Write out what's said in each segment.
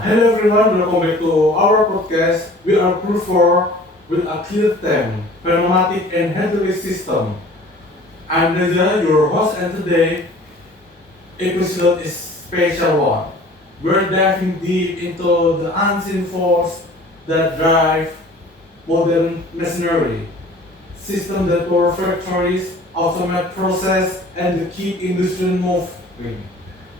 Hello everyone, welcome back to our podcast. We are proof for with a clear theme, Pneumatic and hydraulic system. I'm Reza, your host, and today episode is special one. We're diving deep into the unseen force that drive modern machinery, system that power factories, automate process, and keep industry moving.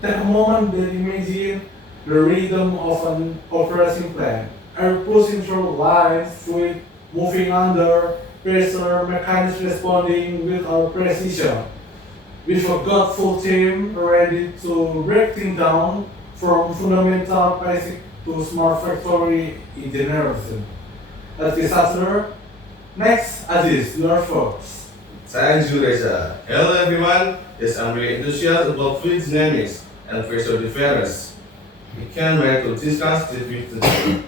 Take a moment and imagine the rhythm of an operating plant. Air pushing through lines, fluid moving under pressure, mechanisms responding with our precision. With a thoughtful team ready to break things down from fundamental basic to smart factory engineering. That's disaster. Next, Aziz, you are first. Thank you, Reza. Hello, everyone. Yes, I'm really enthusiastic about fluid dynamics and pressure difference. We can't wait to discuss this with today.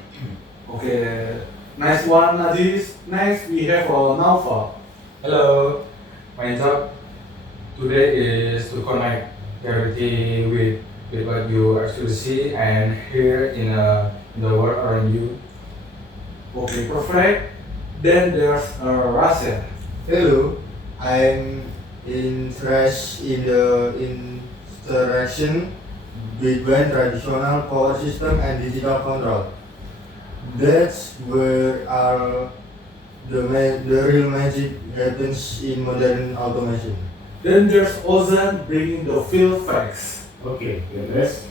Okay, nice one, Aziz. Next, we have Naufal. Hello, my job today is to connect reality with what you actually see and hear in the world around you. Okay, perfect. Then there's Rasya. Hello, I'm interested in the interaction between traditional power system and digital control. That's where the real magic happens in modern automation. Then there's Ozan bringing the field facts. Okay, yes.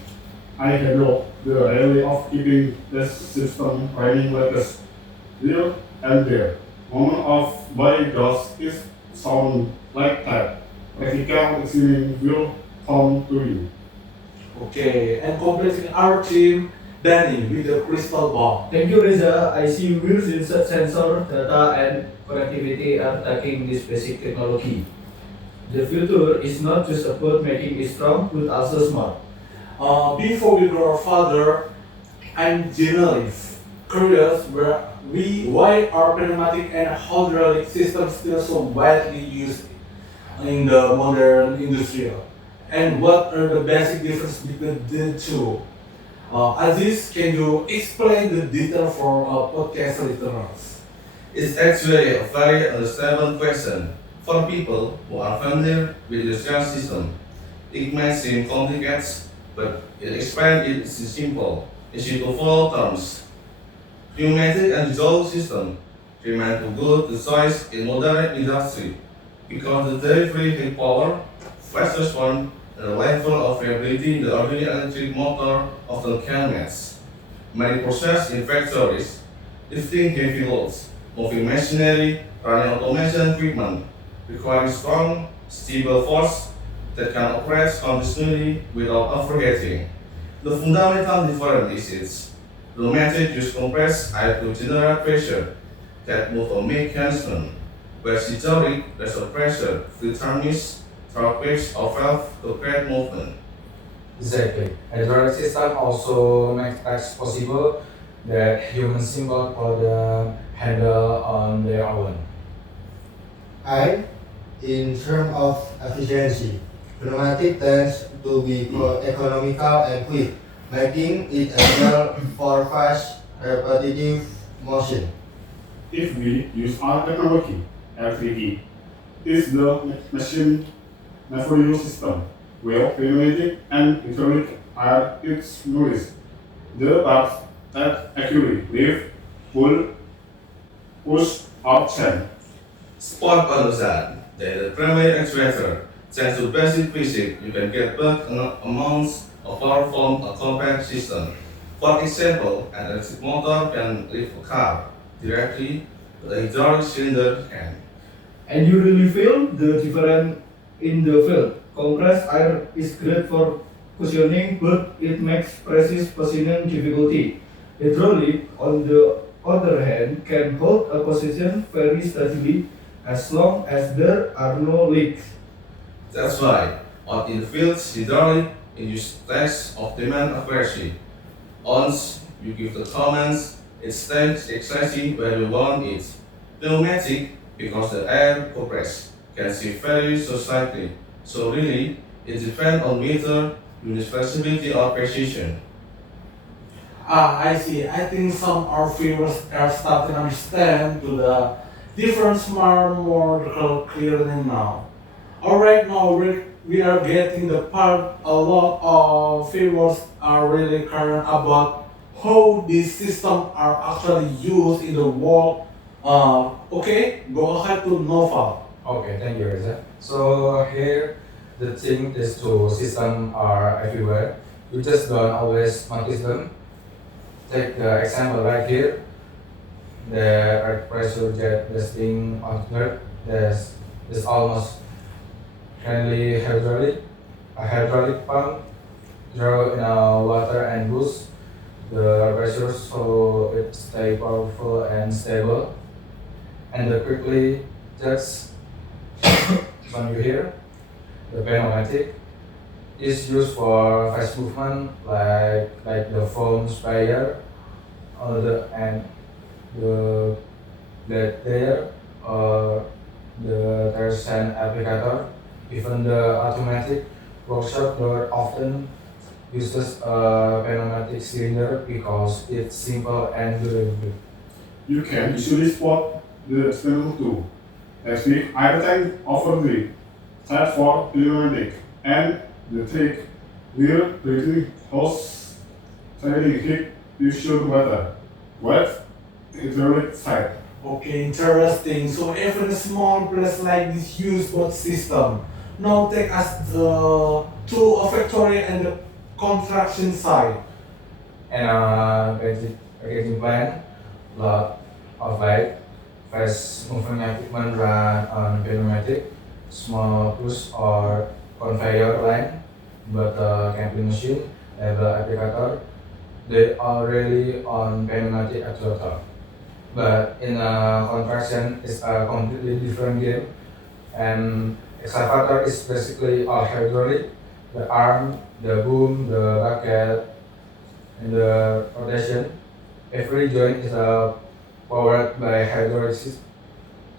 I handle the area of keeping the system running like a here and there. Moment of body does is sound like that. Technical listening will come to you. Okay, and completing our team, Danny with the crystal ball. Thank you, Reza. I see wheels in such sensor, data, and connectivity are taking this basic technology. The future is not just about making it strong, but also smart. Before we go further, I'm genuinely curious why are pneumatic and hydraulic systems still so widely used in the modern industry, and what are the basic differences between the two? Aziz, can you explain the detail for our podcast listeners? It's actually a very understandable question for people who are familiar with the SCAN system. It may seem complicated, but it explains it in simple, easy to follow terms. Pneumatic and hydraulic system remain a good choice in modern industry because the delivery heat power, fast response, and the level of reliability in the ordinary electric motor often can match. Many process in factories, lifting heavy loads, moving machinery, running automation equipment, requiring strong, stable force that can operate continuously without overheating. The fundamental difference is pneumatic use compressed air to generate pressure that move a mechanism, whereas hydraulic there's a pressure through thermos, pipes or valve to create movement. Exactly. Hydraulic system also makes it possible that human symbol could handle on their own. I, in terms of efficiency, pneumatic tends to be economical and quick, making it ideal for fast, repetitive motion. If we use our technology, LVD is the machine navigation system, where pneumatic and hydraulic are its noise. The parts that actually lift, pull, push, or change. Spot on Ozan, the primary actuator. Thanks to basic physics, you can get bulk amounts of power from a compact system. For example, an electric motor can lift a car directly, but a hydraulic cylinder can. And you really feel the difference in the field. Compressed air is great for cushioning, but it makes precise positioning difficulty. Hydraulic, on the other hand, can hold a position very steadily as long as there are no leaks. That's why, out in the field, hydraulic induces tests of demand accuracy. Once you give the commands, it stays exactly where you want it. Pneumatic, because the air compressed, can shift very so slightly. So really, it depends on whether you need flexibility or precision. I see. I think some our viewers are starting to understand to the difference more clearly now. Alright, now we are getting the part a lot of viewers are really current about how these systems are actually used in the world. Okay, go ahead to Naufal. Okay, thank you, Reza. So here, the thing is to system are everywhere. You just don't always notice them. Take the example right here. The earth pressure jet resting on Earth. There's almost friendly hydraulic, a hydraulic pump draw in water and boost the pressure so it stay powerful and stable. And the quickly jets when you hear the pneumatic is used for fast movement like the foam sprayer or the blade there or the Peran applicator. Even the automatic workshop door often uses a pneumatic cylinder because it's simple and durable. You can easily spot the external tool. Next week, I will offer the set for pneumatic and the trick will breathing hose trading heat pure water. What? Hydraulic side. Okay, interesting. So even a small place like this use both system. Now take us to a factory and the construction site. And packaging plant, lot of light, fast moving equipment run on pneumatic, small push or conveyor line, but camping machine, label applicator, they are really on pneumatic actuator. But in a contraction, it's a completely different game. And excavator is basically all hydraulic. The arm, the boom, the bucket, and the rotation. Every joint is powered by hydraulic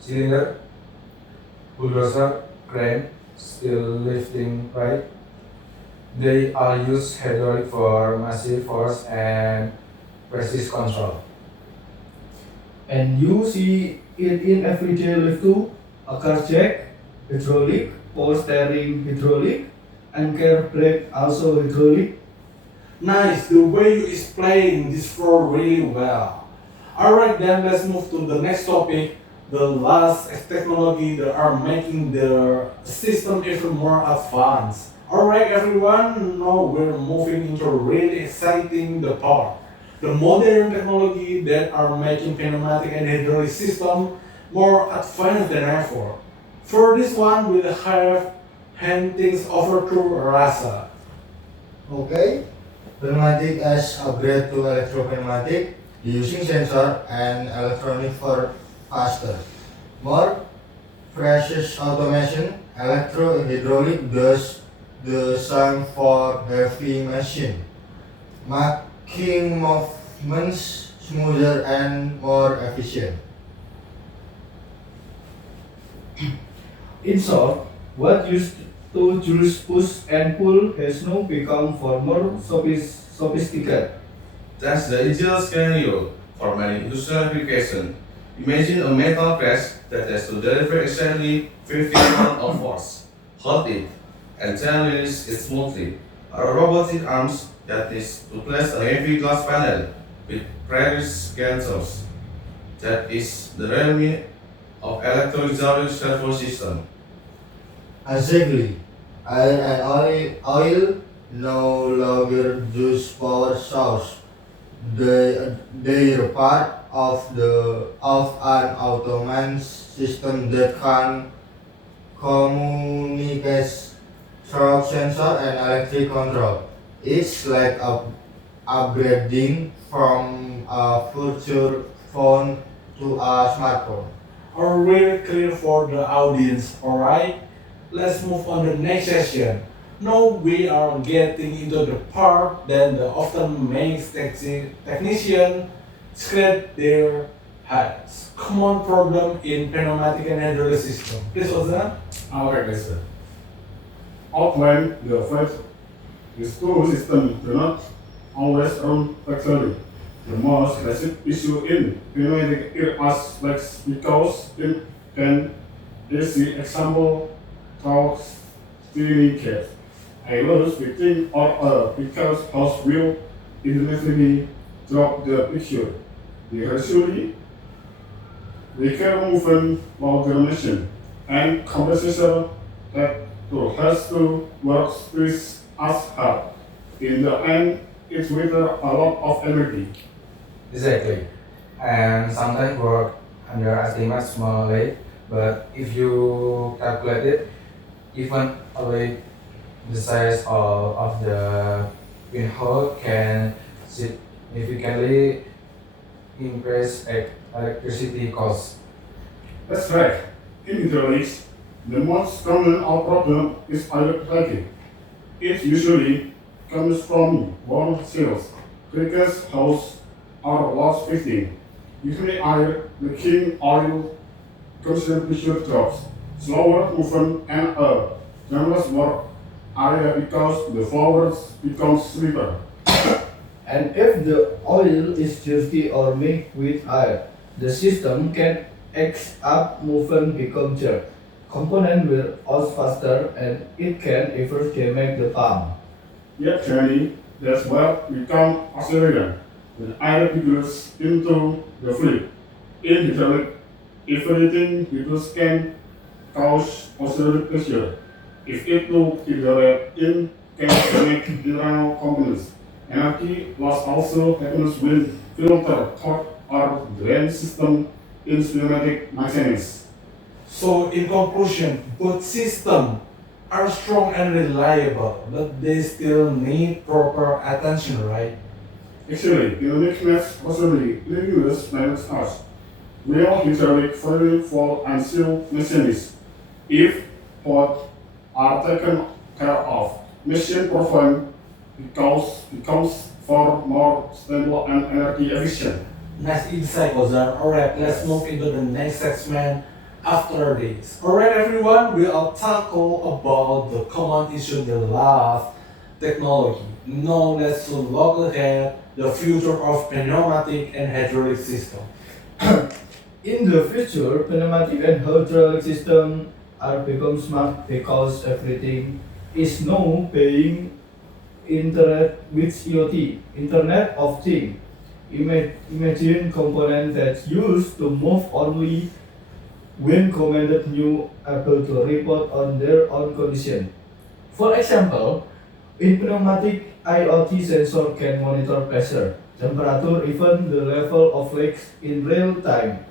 cylinder, bulldozer, crane, steel lifting right. They all use hydraulic for massive force and precise control. And you see it in everyday life too. A car jack, hydraulic, power steering hydraulic, anchor brake also hydraulic. Nice, the way you explain this floor really well. Alright then, let's move to the next topic. The last technology that are making the system even more advanced. Alright everyone, now we're moving into really exciting the part. The modern technology that are making pneumatic and hydraulic system more advanced than ever. For this one, we'll have hand things over to Reza. Okay. Pneumatic as upgrade to electropneumatic, using sensor and electronic for faster, more precious automation. Electro-hydraulic does the same for heavy machine, making movements smoother and more efficient. In short, what used to just push and pull has now become far more sophisticated. That's the ideal scenario for many industrial applications. Imagine a metal press that has to deliver exactly 50 pounds of force, hold it, and then release it smoothly. Or robotic arms that is to place a heavy glass panel with precise gantors. That is the realm of electro-hydraulic servo system. Exactly. Air and oil no longer just power source. They are part of an automated system that can communicate through sensor and electric control. It's like upgrading from a feature phone to a smartphone. Are really clear for the audience, alright? Let's move on to the next session. Now we are getting into the part that often makes technicians scratch their heads. Common problem in pneumatic and hydraulic system. Please, Ozan. Alright, Reza. Outline the first. These two systems do not always run factory. The most basic issue in pneumatic air aspects because it can easy example through steering case. I was fitting or because house will immediately drop the picture. The usually weaker movement longer machine and compressor that has to work with as hard. In the end, it requires a lot of energy. Exactly. And sometimes work underestimate small rate, but if you calculate it, even only the size of the pinhole can significantly increase electricity costs. That's right. In hydraulics, the most common problem is electric. It usually comes from bone seals, creaks, house, or lost fitting. Usually air, leaking oil, constant pressure drops, slower movement, and a generous work area because the flowers become slipper. And if the oil is dirty or mixed with air, the system can X up movement become jerk. Component will off faster and it can even damage the pump. Yet journey, that's what become accelerator. When air figures into the fluid. In hydraulic, everything because can cause oscillating pressure. If it look irregular, it can damage internal components. Energy loss also happens when filter, torque, or drain system in pneumatic maintenance. So in conclusion, both systems are strong and reliable, but they still need proper attention, right? Actually, uniqueness possibly rigorous maintenance us. Real hydraulic failure for unsealed machines. If both are taken care of, machine performance becomes far more stable and energy efficient. Nice insight, Ozan. Alright, let's move into the next segment after this. Alright, everyone, we'll tackle about the common issue in the last technology. Now let's look at the future of pneumatic and hydraulic system. In the future, pneumatic and hydraulic system are become smart because everything is now being internet with IoT, Internet of Things. Imagine components that used to move only when commanded new able to report on their own condition. For example, in pneumatic, IoT sensor can monitor pressure, temperature, even the level of leaks in real time.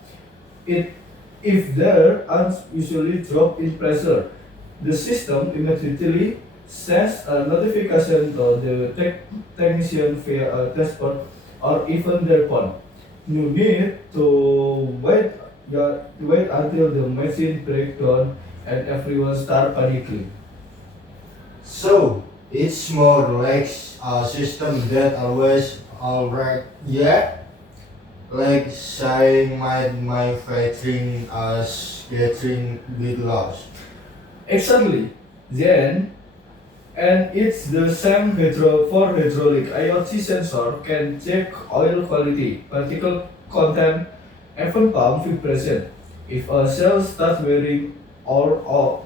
It, if there are usually drop in pressure, the system immediately sends a notification to the technician via a dashboard or even their phone. You need to wait until the machine breaks down and everyone start panicking. So, it's more like a system that always alright, yeah? Like saying my manufacturing as getting bit lost. Exactly. Then, and it's the same for hydraulic. IoT sensor can check oil quality, particle content, even pump vibration. If a cell starts wearing or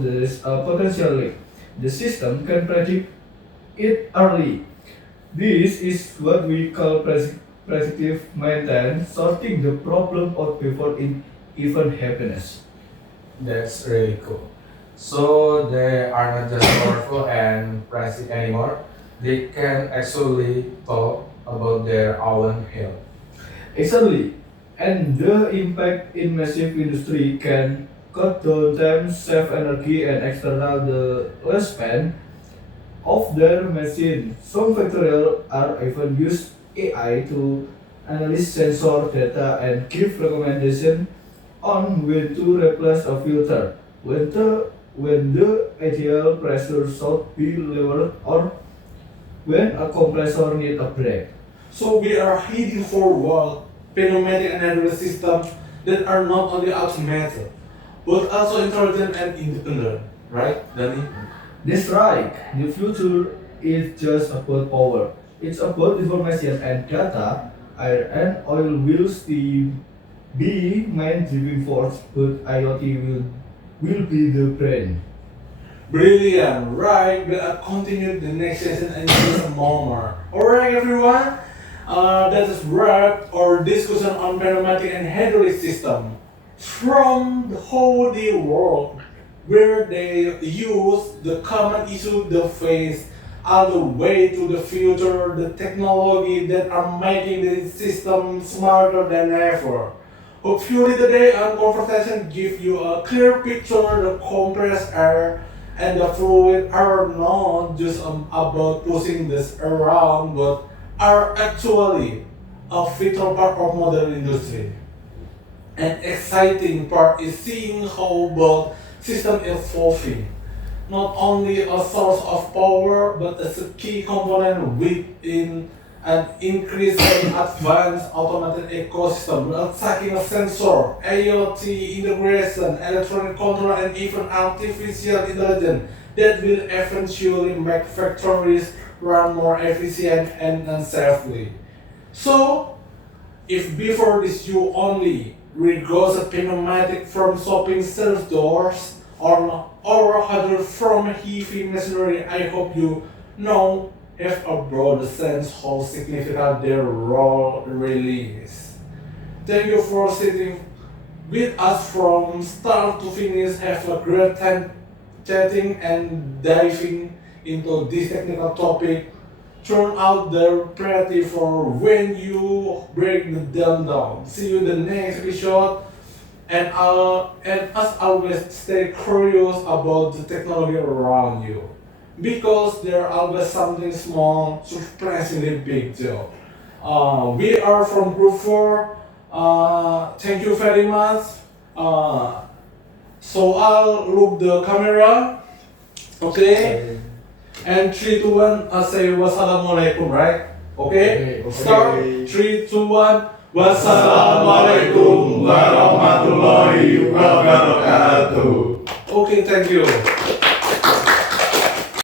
there is a potential leak, the system can predict it early. This is what we call predictive maintenance, sorting the problem out before it even happens. That's really cool. So they are not just powerful and pricey anymore. They can actually talk about their own health. Exactly. And the impact in massive industry can cut down time, save energy, and extend the lifespan of their machine. Some factories are even use AI to analyze sensor data and give recommendation on when to replace a filter, when the ideal pressure should be lowered, or when a compressor needs a break. So we are heading forward pneumatic and hydraulic systems that are not only automated, but also intelligent and independent, right, Danny? That's right. The future is just about power. It's about information and data. Air and oil will still be main driving force, but IoT will be the brain. Brilliant, right? We'll continue the next session in just a moment. Alright, everyone. That is wrap our discussion on pneumatic and hydraulic system from the whole the world, where they use the common issue they face all the way to the future, the technology that are making the system smarter than ever. Hopefully today our conversation give you a clear picture the compressed air and the fluid are not just about pushing this around but are actually a vital part of modern industry. An exciting part is seeing how both systems evolving, not only a source of power but as a key component within an increasingly advanced automated ecosystem. We're attacking a sensor, IoT integration, electronic control, and even artificial intelligence that will eventually make factories run more efficient and safely. So, if before this you only regard a pneumatic from shopping shelf doors or harder from heavy machinery, I hope you know have a broader sense how significant their role really is. Thank you for sitting with us from start to finish. Have a great time chatting and diving into this technical topic. Turn out the pretty for when you break the them down. See you in the next episode. And as always, stay curious about the technology around you, because there always something small, surprisingly big too. We are from Group 4. Thank you very much. So I'll look the camera. Okay? And 3, 2, 1, I say wassalamualaikum, right? Okay? Okay. Start. Okay. 3, 2, 1. Wassalamualaikum warahmatullahi wabarakatuh. Okay, thank you.